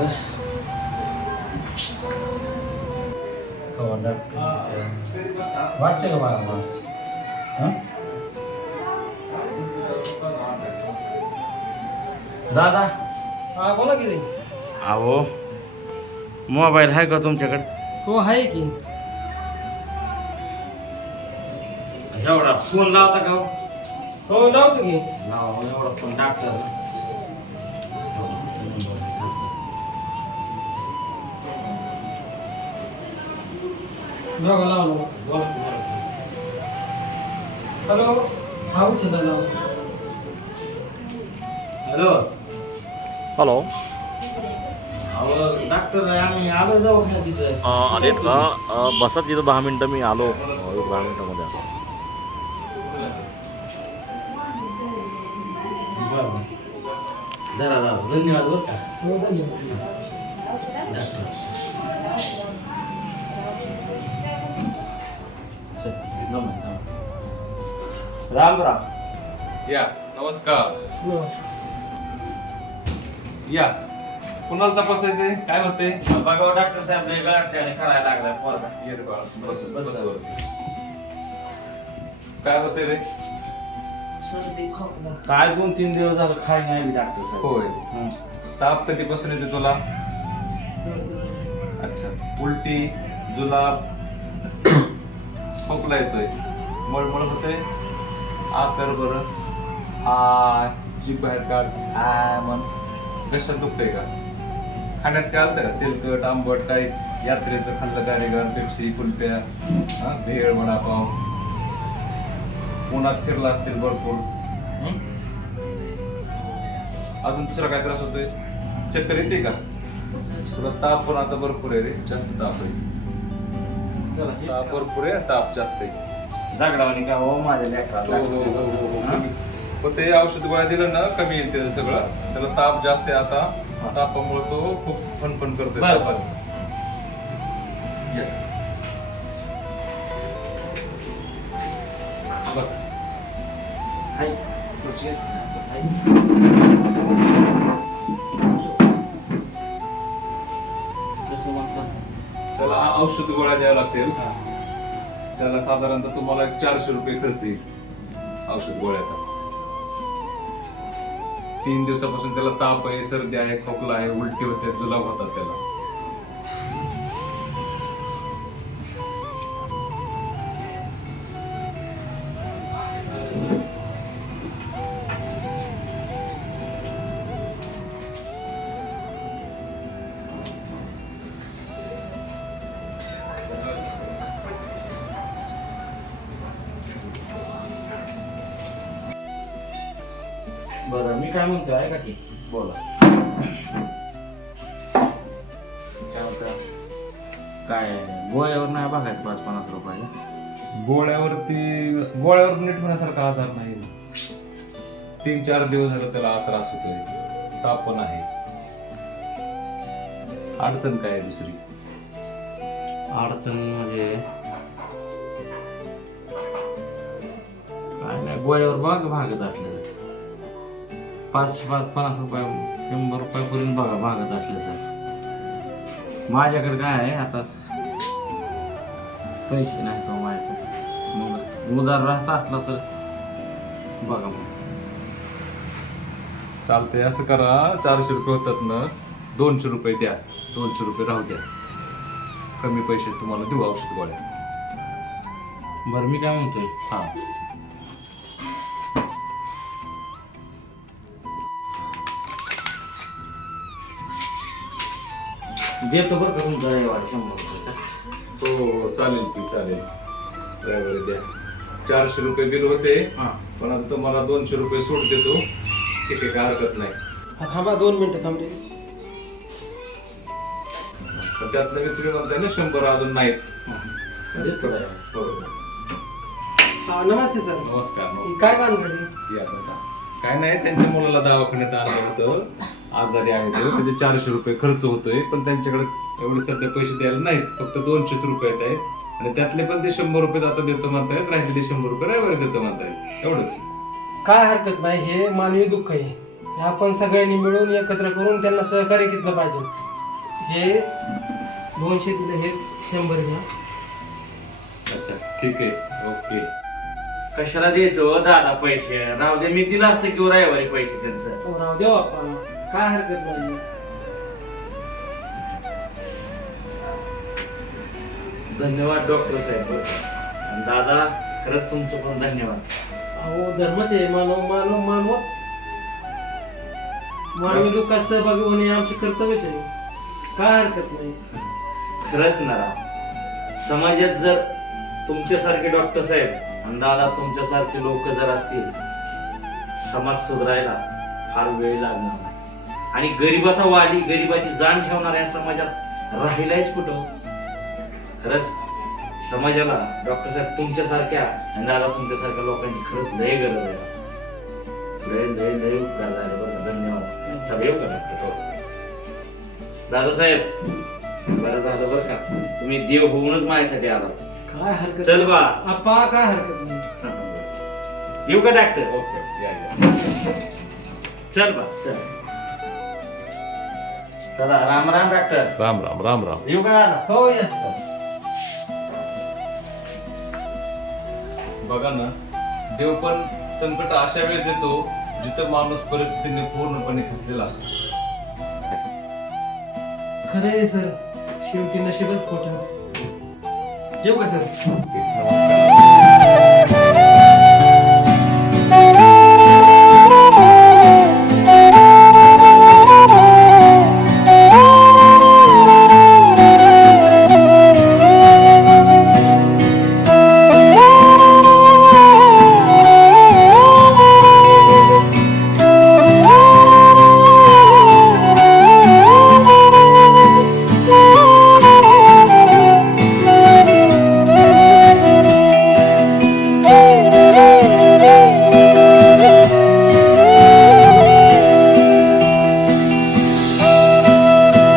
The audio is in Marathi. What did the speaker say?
बस वाटते का मला मला हं? दादा हा बोला की. अहो मोबाईल आहे का तुमच्याकडे हो आहे की एवढा फोन लावता का हो? लावतो की लावा एवढा फोन डॉक्टर हॅलो हा उचलला लाव हॅलो. हॅलो. अहो डॉक्टर आम्ही आलो जाऊ का तिथं आलेत का? अ, बसा तिथं दहा मिनटं मी आलो. अ, एक दहा मिनटामध्ये आलो. बरं धन्यवाद बरं का. हो धन्यवाद. डॉक्टर राम राम. या नमस्कार. या. कुणाला तपासायचंय? काय होते बघा डॉक्टर साहेब लय गळाटल्याने करायला लागलाय पोरगा. ये रे बाळा, बस बस, बस बस. वरती. काय होते रे? सर्दी खोकला. काय दोन तीन दिवस झालं खाय नाही डॉक्टर साहेब. होय. हं. ताप कधीपासून येते तुला? अच्छा. उलटी जुलाब खोकला येतोय. मळमळ होते आकर बर. आय जीभ बाहेर काढ. मन कशात दुखतंय का? खाण्यात काय आलं का? तेलकट आंबट काही? यात्रेचं खाल्लं गाडीगार पेप्सी कुलप्या हा, भेळ वडापाव. उन्हात फिरला असतील भरपूर? अजून दुसरा काय त्रास होतोय? चक्कर येते का? तुला ताप पण आता भरपूर आहे रे. जास्त ताप आहे. ताप भरपूर आहे ताप जास्त आहे. दगडावानी का हो माझ्या लेकराला हो, हो, हो, हो, हो. हं? पण ते औषध गोळ्या दिलं ना कमी येते सगळं त्याला ताप जास्त आहे आता तापामुळे तो खूप फनफन करतोय बरं, तापात. ये. बस हाय. कसं म्हणतात? त्याला औषध गोळ्या द्याव्या लागतील त्याला साधारणतः तुम्हाला एक चारशे रुपये खर्च येईल औषध गोळ्याचा. तीन दिवसापासून त्याला ताप आहे सर्दी आहे खोकला आहे उलटी होते जुलाब होतात त्याला. बरं मी काय म्हणतो ऐका की. बोला. काय म्हणता? काय गोळ्यावर नाही बघायचं पाच पन्नास रुपयाला? गोळ्यावरती गोळ्यावर नीट होण्यासारखा आजार नाही. तीन चार दिवस झालं त्याला त्रास होतोय. ताप पण आहे. अडचण काय आहे दुसरी? अडचण म्हणजे काय नाही गोळ्यावर बाग भागत असले पाच पाच पन्नास रुपये शंभर रुपयापर्यंत बघा भागत असले सर माझ्याकडे काय आहे? आता पैसे नाही तो माझ्याकडे. मग उदार राहता असला तर बघा मग. चालतंय असं करा. चारशे रुपये होतात ना दोनशे रुपये द्या. दोनशे रुपये राहू द्या. कमी पैसे तुम्हाला देऊ औषध गोळ्या. बरं मी काय म्हणतोय? हा. देतो बरं का तुमचा रविवार शंभर रुपये. का? हो हो चालेल की चालेल. ड्रायव्हर द्या. चारशे रुपये बिल होते हां. पण आता तुम्हाला दोनशे रुपये सूट देतो. ठीक आहे काय हरकत नाही. हा, थांबा दोन मिनिटं थांबले. पण त्यातनं मी तुम्ही म्हणताय ना शंभर अजून नाहीत. देतो रविवार हो. हा नमस्ते सर. नमस्कार नमस्कार. काय या बसा. काय नाही त्यांच्या मुलाला दवाखान्यात आणलं होतं. आजारी आहे तो त्याचे चारशे रुपये खर्च होतोय पण त्यांच्याकडे एवढे सध्या पैसे द्यायला नाहीत. फक्त दोनशेच रुपये आहेत. आणि त्यातले पण ते शंभर रुपये आता देतो म्हणतायत राहिलेले शंभर रुपये रविवारी देतो म्हणतायत. एवढंच. काय हरकत नाही हे मानवी दुःख आहे. हे आपण सगळ्यांनी मिळून एकत्र करून त्यांना सहकार्य घेतलं पाहिजे. हे दोनशे दिले हे शंभर घ्या. अच्छा ठीक आहे. ओके. कशाला द्यायचं हो दादा पैसे? राहू दे मी दिला असतं किंवा रविवारी पैसे त्यांचं. हो, राव देऊ आपण काय हरकत नाही. धन्यवाद डॉक्टर साहेब. आणि दादा खरंच तुमचं पण धन्यवाद. अहो धर्मच आहे. मानव मानव मानव. मानवी दुःखात सहभागी होणे आमचे कर्तव्यच आहे. काय हरकत नाही. खरंच ना राव. समाजात जर तुमच्यासारखे डॉक्टर साहेब आणि दादा तुमच्यासारखे लोक जर असतील समाज सुधारायला फार वेळ लागणार नाही. आणि गरीबाचा वाली गरीबाची जाण ठेवणाऱ्या समाजात राहिलायच कुठं? खरंच समाजाला डॉक्टर साहेब तुमच्यासारख्या दादा तुमच्यासारख्या लोकांची खरंच लय गरज आहे. लय लय लय उपकार झाले बरं. धन्यवाद. हो. दादासाहेब बरं झालं बरं का. तुम्ही देव होऊनच माझ्यासाठी आला. काय हरकत? चल बा. आप्पा काय हरकत नाही. येऊ का डॉक्टर ओके या या. चल बा चल. चला राम राम डॉक्टर. राम राम राम राम. येऊ का हो यस बघा ना देव पण संकट अशा वेळेस देतो जिथं माणूस परिस्थितीने पूर्णपणे खचलेला असतो. खरं आहे सर शेवटी नशीबच खोट. येऊ का सर नमस्कार.